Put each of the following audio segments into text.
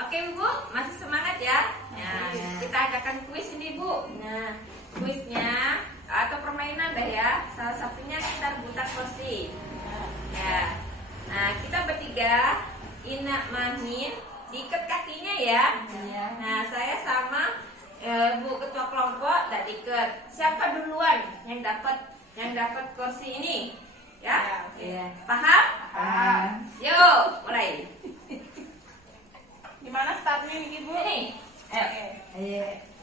Oke Bu, masih semangat ya? Nah, kita adakan kuis ini Bu. Nah, kuisnya atau permainan deh ya. Salah satunya kita rebutan kursi. Ya. Nah, kita bertiga, Ina, Mahin, diikat kakinya ya. Nah, saya sama Bu Ketua Kelompok tak diikat. Siapa duluan yang dapat kursi ini? Ya? Paham? Paham. Yuk, mulai. Gimana startnya nih Bu? Ini,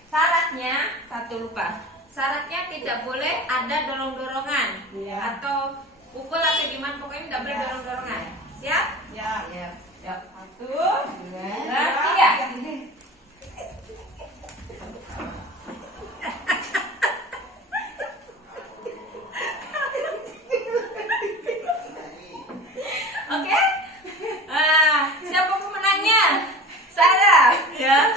syaratnya satu lupa. Syaratnya tidak boleh ada dorong-dorongan atau pukul atau gimana, pokoknya tidak boleh dorong-dorongan. Siap? Ya. Ya. 1, 2, 3. Oke? Siapa pemenangnya? Saya. Ya.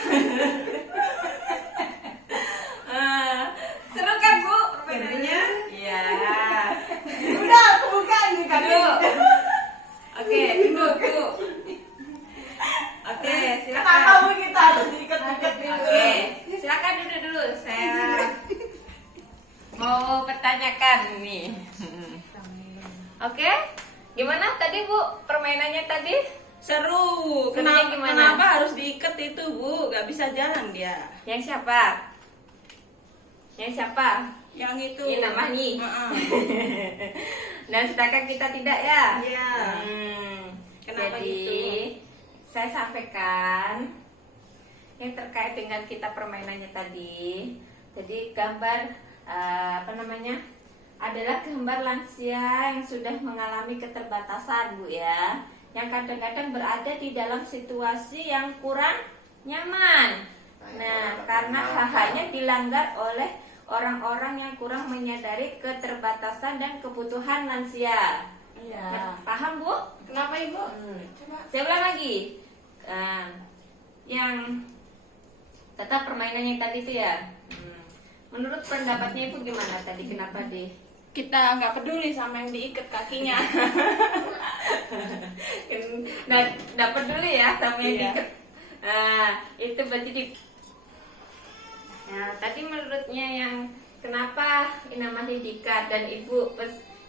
Seru kan Bu permainannya? Iya. Udah, aku buka nih kaki. Duduk. Oke, duduk Bu. Oke, Kenapa silakan. Bu kita harus diikat-ikat dulu? Oke, silakan duduk dulu. Saya mau bertanyakan nih. Oke, gimana tadi Bu permainannya tadi? Seru. Serunya gimana? Kenapa harus diikat itu Bu? Gak bisa jalan dia. Yang siapa? Yang siapa? Yang itu. Ini namanya. Heeh. Dan sedangkan kita tidak ya? Iya. Kenapa Jadi gitu? saya sampaikan yang terkait dengan kita permainannya tadi. Jadi gambar adalah gambar lansia yang sudah mengalami keterbatasan Bu ya, yang kadang-kadang berada di dalam situasi yang kurang nyaman. Nah, karena hak-haknya dilanggar oleh orang-orang yang kurang menyadari keterbatasan dan kebutuhan lansia. Iya. Nah, paham Bu? Kenapa Ibu? Coba. Saya ulang lagi. Yang tetap permainan yang tadi itu ya. Menurut pendapatnya Ibu gimana tadi? Kenapa Kita nggak peduli sama yang diikat kakinya. Nah, dapat dulu ya sama yang Iya. diikat. Itu berarti Nah, tadi menurutnya yang kenapa namanya diikat dan Ibu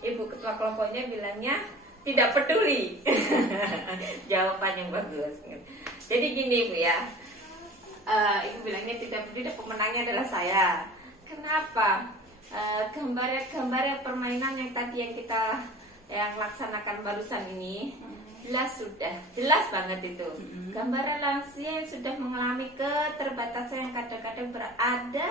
Ketua Kelompoknya bilangnya tidak peduli. Jawaban yang bagus. Jadi gini Bu ya. Ibu bilangnya tidak peduli dan pemenangnya adalah saya. Kenapa? Gambar permainan yang tadi yang kita laksanakan barusan ini jelas banget itu. Gambaran lansia yang sudah mengalami keterbatasan yang kadang-kadang berada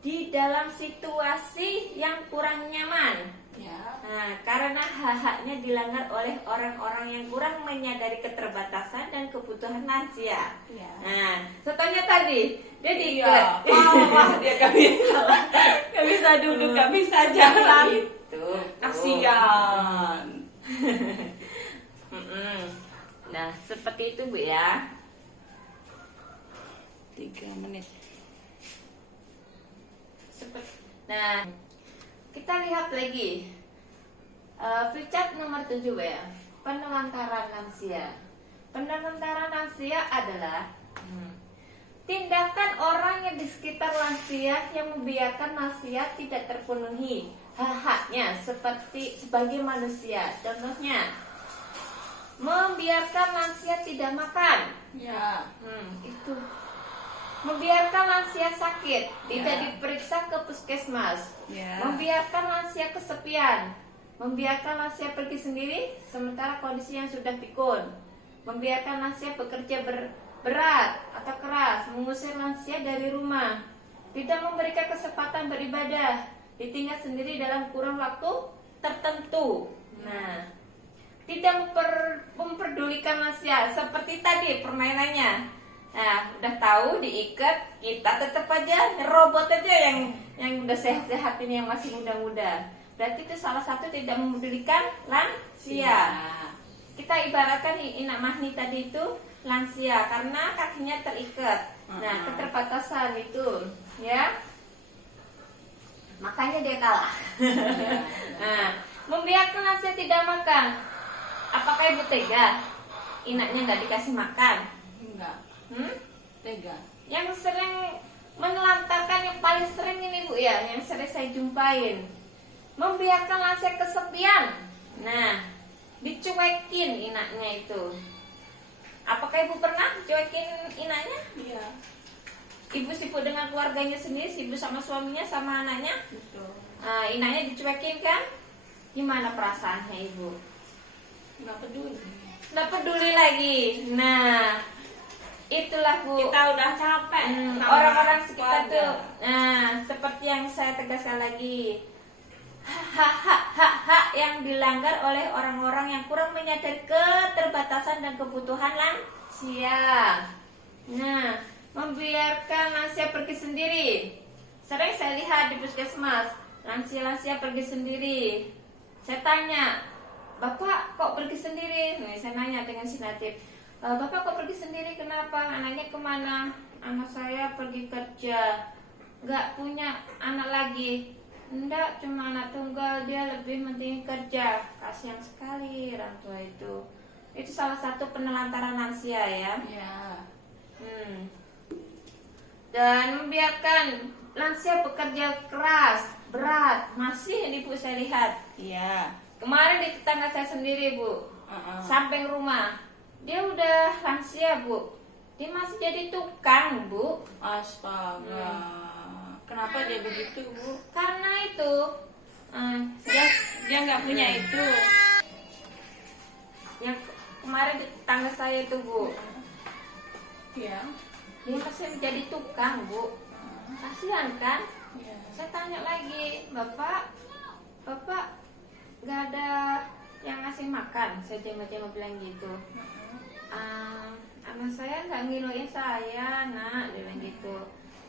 di dalam situasi yang kurang nyaman. Ya. Nah, karena hak-haknya dilanggar oleh orang-orang yang kurang menyadari keterbatasan dan kebutuhan lansia. Ya. Nah, contohnya tadi dia diikat. Wah, dia gak bisa duduk, gak bisa jalan. Itu. Kasihan. Nah, seperti itu Bu ya. 3 menit. Nah, kita lihat lagi flipchart nomor 7 Bu ya. Penelantaran lansia. Penelantaran lansia adalah tindakan orang yang di sekitar lansia yang membiarkan lansia tidak terpenuhi hak-haknya sebagai manusia. Contohnya, membiarkan lansia tidak makan. Ya. Itu. Membiarkan lansia sakit, tidak diperiksa ke puskesmas. Ya. Membiarkan lansia kesepian. Membiarkan lansia pergi sendiri sementara kondisi yang sudah pikun. Membiarkan lansia bekerja berat atau keras, mengusir lansia dari rumah. Tidak memberikan kesempatan beribadah, ditinggal sendiri dalam kurun waktu tertentu. Nah, tidak memperdulikan lansia seperti tadi permainannya. Nah, udah tahu diikat, kita tetap aja robot aja yang udah sehat-sehat ini, yang masih muda-muda. Berarti itu salah satu tidak mempedulikan lansia. Kita ibaratkan Ina Mahni tadi itu lansia karena kakinya terikat. Nah, keterbatasan itu, ya. Makanya dia kalah. Nah, membiarkan lansia tidak makan. Apakah Ibu tega? Inaknya nggak dikasih makan? Enggak. Tega. Yang sering menelantarkan, yang paling sering ini Bu ya, yang sering saya jumpain, membiarkan lansia kesepian. Nah, dicuekin inaknya itu. Apakah Ibu pernah dicuekin inaknya? Iya. Ibu sibuk dengan keluarganya sendiri, sibuk sama suaminya, sama anaknya. Betul. Inaknya dicuekin kan? Gimana perasaannya Ibu? Nggak peduli. Nggak peduli lagi. Nah, itulah Bu. Kita udah capek. sama Orang-orang sekitar keluarga. tuh. Nah, seperti yang saya tegaskan lagi, hak-hak yang dilanggar oleh orang-orang yang kurang menyadari keterbatasan dan kebutuhan lansia. Nah, membiarkan lansia pergi sendiri. Sering saya lihat di puskesmas, lansia-lansia pergi sendiri. Saya tanya, Bapak kok pergi sendiri? Nih, saya nanya dengan sinatif, Bapak kok pergi sendiri, kenapa? Anaknya kemana? Anak saya pergi kerja, nggak punya anak lagi. Enggak, cuma anak tunggal, dia lebih penting kerja. Kasihan sekali orang tua itu. Itu salah satu penelantaran lansia ya. Iya. Dan membiarkan lansia bekerja keras, berat. Masih ini Bu saya lihat. Iya. Kemarin di tetangga saya sendiri Bu, samping rumah, dia udah lansia Bu, dia masih jadi tukang Bu. Astaga. Kenapa dia begitu, Bu? Karena itu Dia nggak punya itu. yang kemarin di tetangga saya itu Bu, Iya. dia masih menjadi tukang Bu. Kasihan kan? Iya. Saya tanya lagi, Bapak nggak ada yang ngasih makan? Saya jema-jema bilang gitu. Anak saya nggak ngiroin saya, nak, dia bilang gitu.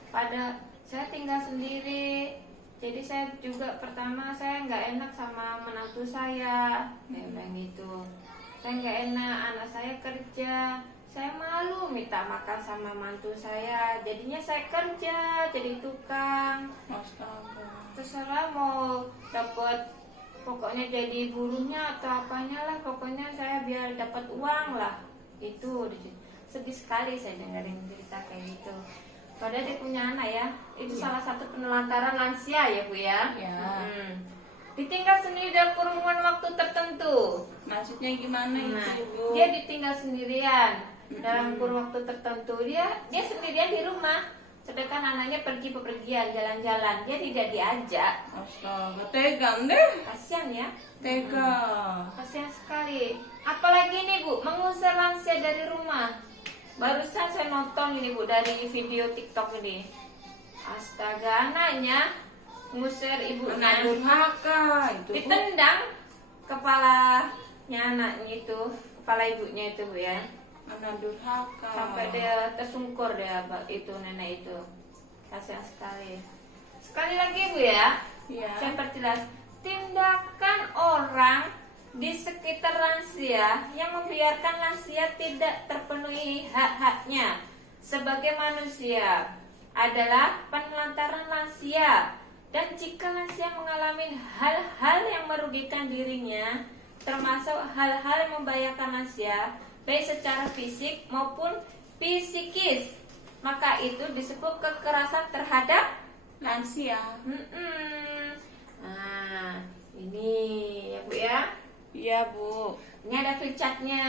Pada saya tinggal sendiri, jadi saya juga pertama saya nggak enak sama menantu saya, dia bilang gitu. Saya nggak enak, anak saya kerja, saya malu minta makan sama mantu saya, jadinya saya kerja jadi tukang. Astaga. Terserah mau dapat, pokoknya jadi buruhnya atau apanya lah, pokoknya saya biar dapat uang lah. Itu sedih sekali saya dengerin cerita kayak gitu. Padahal dia punya anak ya. Itu salah satu penelantaran lansia ya Bu ya. Iya. Ditinggal sendiri dalam kurun waktu tertentu. Maksudnya gimana Nah, itu, Bu? dia ditinggal sendirian dalam kurun waktu tertentu. Dia sendirian di rumah, sedangkan anaknya pergi bepergian jalan-jalan, dia tidak diajak. Astaga, tega deh. Kasian ya, Tega. kasian sekali. Apalagi nih Bu, mengusir lansia dari rumah. Barusan saya nonton ini Bu dari video TikTok ini. Astaga, anaknya ngusir Anak ibunya, durhaka itu, Bu. ditendang kepalanya anaknya itu, kepala ibunya itu Bu ya. Anak durhaka. Sampai dia tersungkur dia itu nenek itu. Kasihan sekali. Sekali lagi Bu ya, Iya. saya perjelas, tindakan orang di sekitar lansia yang membiarkan lansia tidak terpenuhi hak-haknya sebagai manusia adalah penelantaran lansia. Dan jika lansia mengalami hal-hal yang merugikan dirinya, termasuk hal-hal yang membahayakan lansia baik secara fisik maupun psikis, maka itu disebut kekerasan terhadap Lansia. Nah, ini ya Bu ya. Iya, Bu. Ini ada flipchartnya.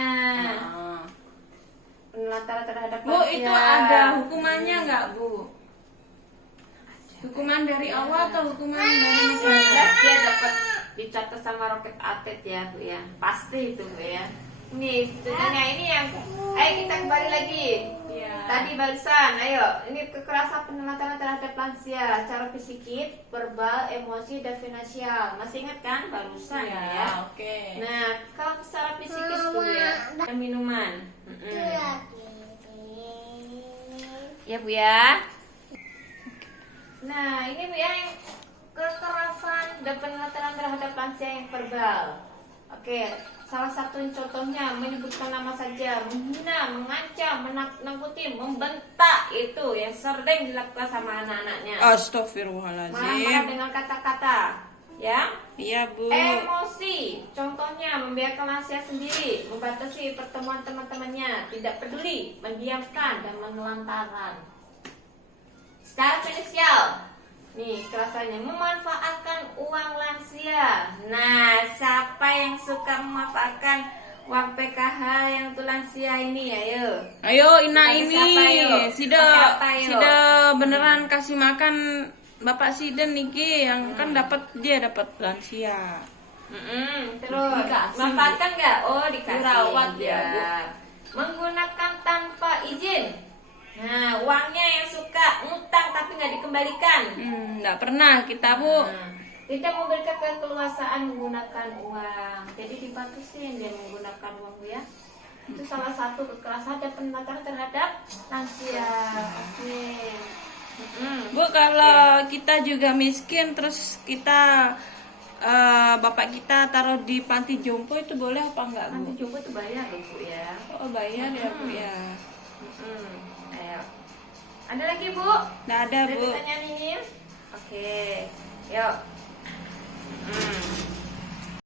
Penelantaran terhadap Bu, lansia. itu ada hukumannya nggak, Bu? Hukuman dari Allah atau hukuman dari negara? Jelas dia dapat dicatat sama roket atlet ya Bu ya. Pasti itu Bu ya. Ini tentunya ini yang. Ayo kita kembali lagi. Iya. Tadi barusan, ayo. Ini kekerasan penelantaran terhadap lansia secara psikis, verbal, emosi, dan finansial. Masih ingat kan barusan ya? Oke. Nah, kalau secara psikis tuh ya, ada minuman. Ya Bu ya. Nah, ini Bu ya yang kekerasan dan penelantaran terhadap lansia yang verbal. Oke, salah satu contohnya menyebutkan nama saja, menghina, mengancam, menakut-nakuti, membentak, itu yang sering dilakukan sama anak-anaknya. Astagfirullahaladzim. Marah-marah dengan kata-kata, Ya. Iya, Bu. Emosi, contohnya membiarkan lansia sendiri, membatasi pertemuan teman-temannya, tidak peduli, mendiamkan dan menelantaran. Secara finansial, nih kerasannya memanfaatkan uang lansia. Nah, siapa yang suka memanfaatkan uang PKH yang untuk lansia ini? Ayo. Ayo, Ina Pakai ini siapa, yuk? Pakai Sida apa, yuk? Sida beneran kasih makan Bapak Sida niki yang kan dia dapat lansia. Terus Dikasih. manfaatkan nggak? Oh, dikasih. Dirawat ya, Bu. Menggunakan tanpa izin. Nah, uangnya yang suka ngutang tapi nggak dikembalikan. Nggak pernah kita, Bu. Nah, tidak memberikan keleluasaan menggunakan uang. Jadi dibatasin dia menggunakan uang, Bu, ya. Itu salah satu kekerasan dan penelantaran terhadap lansia. Oke. Bu, kalau kita juga miskin terus kita bapak kita taruh di panti jompo itu boleh apa enggak, Bu? Nanti coba tuh bayar loh, Bu, ya. Oh, bayar ya, Bu ya. Ayo. Ada lagi, Bu? Nggak ada, Ada Bu. pertanyaan ini? Oke. Yuk.